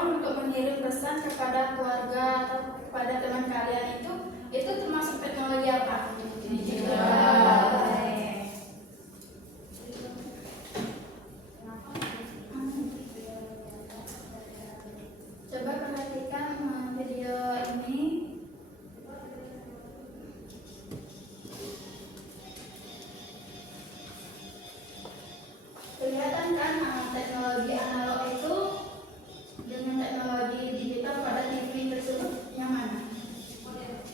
handphone untuk mengirim pesan kepada keluarga atau kepada teman kalian itu termasuk teknologi apa? Digital. Coba perhatikan video ini. Kelihatan kan teknologi analog itu dengan teknologi digital pada TV tersebut yang mana?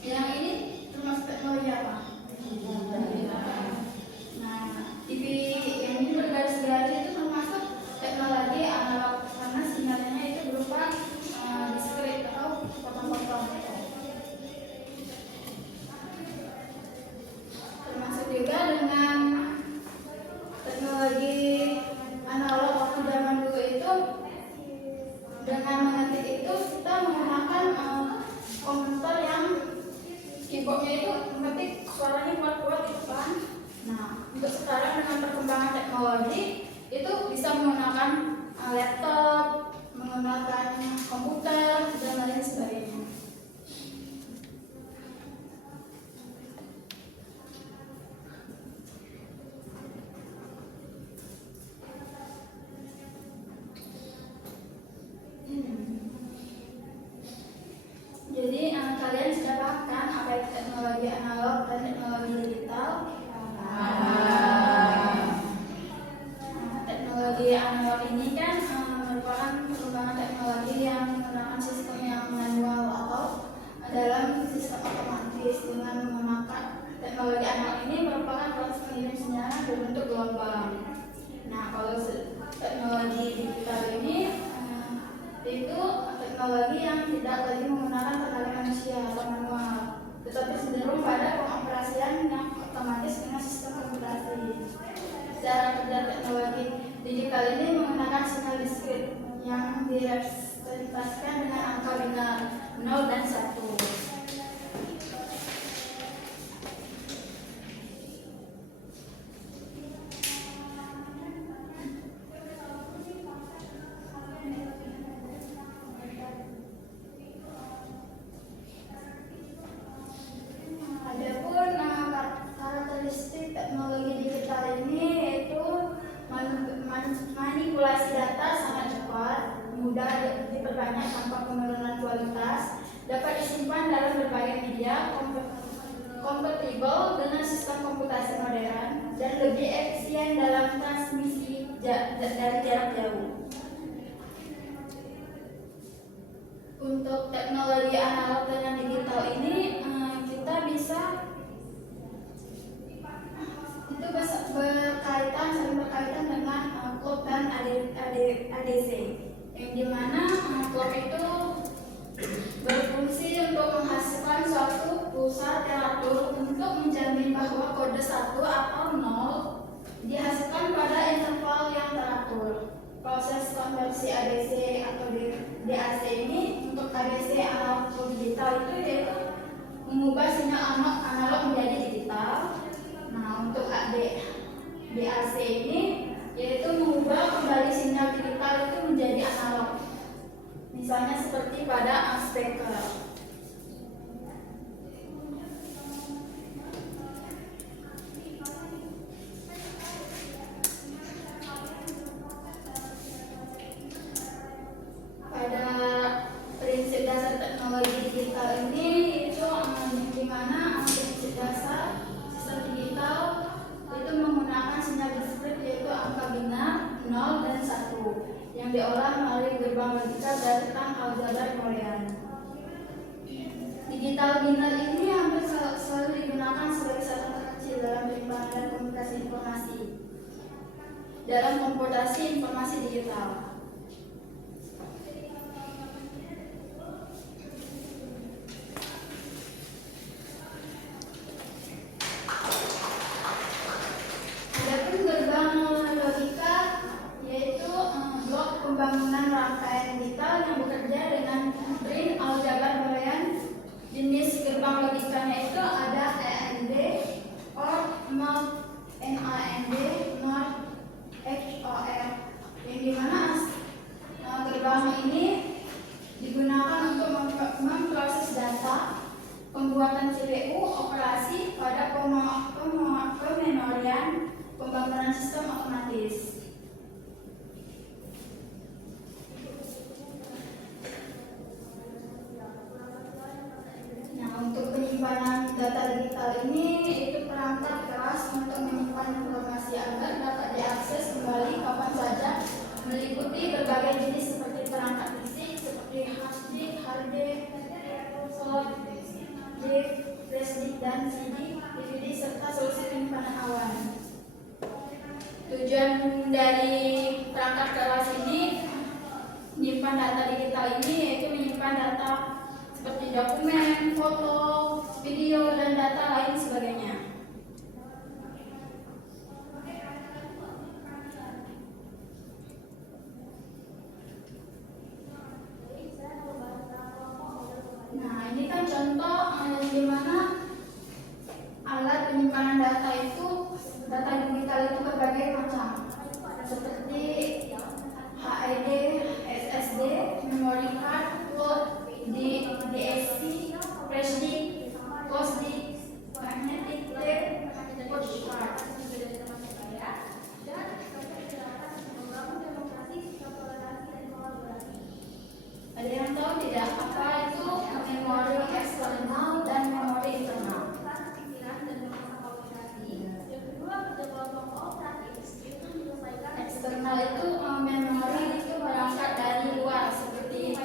Yang ini termasuk teknologi apa? Nah, TV yang ini bergaris-garis itu termasuk teknologi analog karena sinyalnya itu berupa diskret atau potong-potong. Termasuk juga dengan teknologi analog waktu zaman dulu itu, dengan mengetik itu kita menggunakan komputer yang keyboardnya itu mengetik suaranya kuat-kuat gitu kan. Nah, untuk sekarang dengan perkembangan teknologi itu bisa menggunakan laptop, menggunakan komputer dan lain sebagainya. Jadi kalian sudah paham kan apa itu teknologi analog dan teknologi digital? Teknologi analog ini kan merupakan perkembangan teknologi yang menggunakan sistem yang manual atau dalam sistem otomatis. Dengan menggunakan teknologi analog ini merupakan proses pengirim sinyal berbentuk gelombang. Nah, kalau teknologi digital ini itu teknologi yang tidak lagi menggunakan tenaga manusia atau manual, tetapi cenderung pada pengoperasian yang otomatis dengan sistem komputasi. Cara kerja teknologi digital ini menggunakan sinyal diskret yang direpresentasikan dengan angka binar 0 dan 1. Teknologi digital ini yaitu manipulasi data sangat cepat, mudah diperbanyak tanpa penurunan kualitas, dapat disimpan dalam berbagai media, kompatibel dengan sistem komputasi modern, dan lebih efisien dalam transmisi dari jarak jauh. Untuk teknologi analog dengan digital ini kita bisa saling berkaitan dengan clock dan ADC, yang dimana clock itu berfungsi untuk menghasilkan suatu pulsa teratur untuk menjamin bahwa kode 1 atau 0 dihasilkan pada interval yang teratur. Proses konversi ADC atau DAC ini, untuk ADC analog ke digital itu yaitu mengubah sinyal analog menjadi digital. Nah, untuk DAC ini yaitu mengubah kembali sinyal digital itu menjadi analog. Misalnya seperti pada speaker. Pada prinsip dasar teknologi digital ini itu di mana prinsip dasar sistem digital itu menggunakan sinyal diskret yaitu angka binar 0 dan 1 yang diolah melalui gerbang logika berdasarkan aljabar Boolean. Digital binar ini hampir selalu digunakan sebagai satuan terkecil dalam penyimpanan dan komunikasi informasi dalam komputasi informasi digital. Pembangunan rangkaian digital yang bekerja dengan ring aljabar Boolean. Jenis gerbang logikanya itu ada AND, OR, NOT, NAND, NOT, XOR, yang dimana penyimpanan data digital ini itu perangkat keras untuk menyimpan informasi agar dapat diakses kembali kapan saja, meliputi berbagai jenis seperti perangkat fisik seperti hard disk, slot, disk, flash disk dan CD, DVD serta solusi penyimpanan awan. Tujuan dari perangkat keras ini menyimpan data digital ini yaitu menyimpan data seperti dokumen, foto, video, dan data lain sebagainya. Nah, ini kan contoh di mana alat penyimpanan data itu, data digital itu berbagai macam, seperti HDD, SSD, memory card, float, DSC, flash disk, ghost disk, magnetic tape, postcard. Ada yang tahu tidak apa itu memori eksternal dan memori internal? Eksternal itu memori itu berangkat dari luar, seperti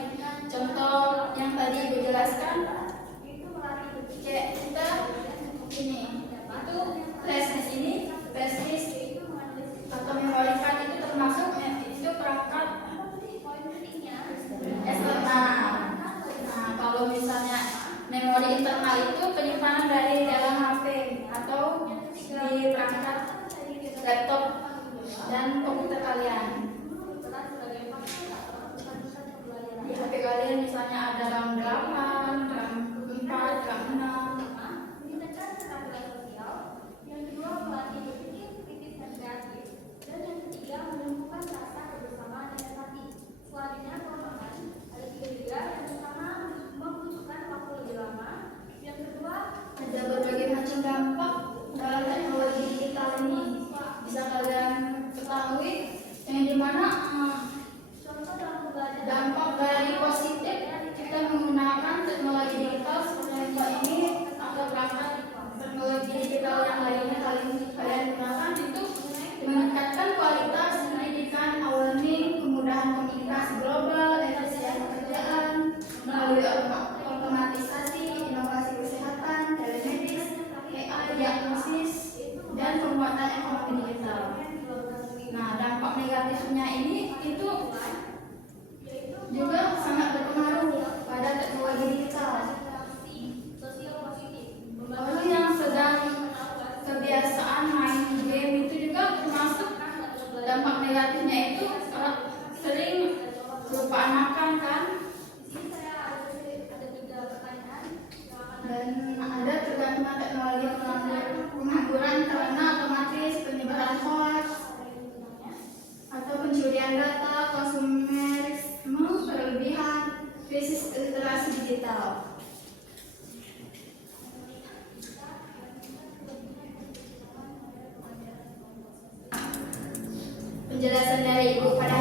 contoh yang tadi Ibu jelaskan. Kayak kita ini, itu flash disk ini, flash disk atau memori card itu termasuk itu perangkat eksternal. Nah, kalau misalnya memori internal itu penyimpanan dari dalam HP atau di perangkat laptop dan komputer kalian. Di HP kalian misalnya ada RAM 8, RAM 4, RAM 6. Yang kedua, melatih berpikir kritis dan kreatif. Dan yang ketiga, menumbuhkan rasa kebersamaan dan empati. Selanjutnya, pengembangan. Ada 3 juga. Yang pertama, membutuhkan waktu lebih lama. Yang kedua, Ada berbagai macam dampak dalam teknologi digital ini. Bisa kalian ketahui yang dimana contoh dalam belajar dampak dari positif kita menggunakan teknologi digital seperti contoh ini atau perangkat teknologi digital yang lainnya kalian gunakan itu meningkatkan kualitas pendidikan, e-learning, kemudahan komunikasi global, efisien pekerjaan melalui otomatisasi, inovasi kesehatan, telemedis, AI, diagnosis, dan penguatan ekonomi digital. Nah, dampak negatifnya ini itu juga sangat berpengaruh pada teknologi digital. Orang yang sedang kebiasaan main game itu juga termasuk dampak negatifnya itu sering kelupaan makan kan, dan ada tergantungan teknologi pengangguran karena otomatis penyebaran hoax atau pencurian data, konsumerisme berlebihan, krisis literasi digital. Penjelasan dari Ibu pada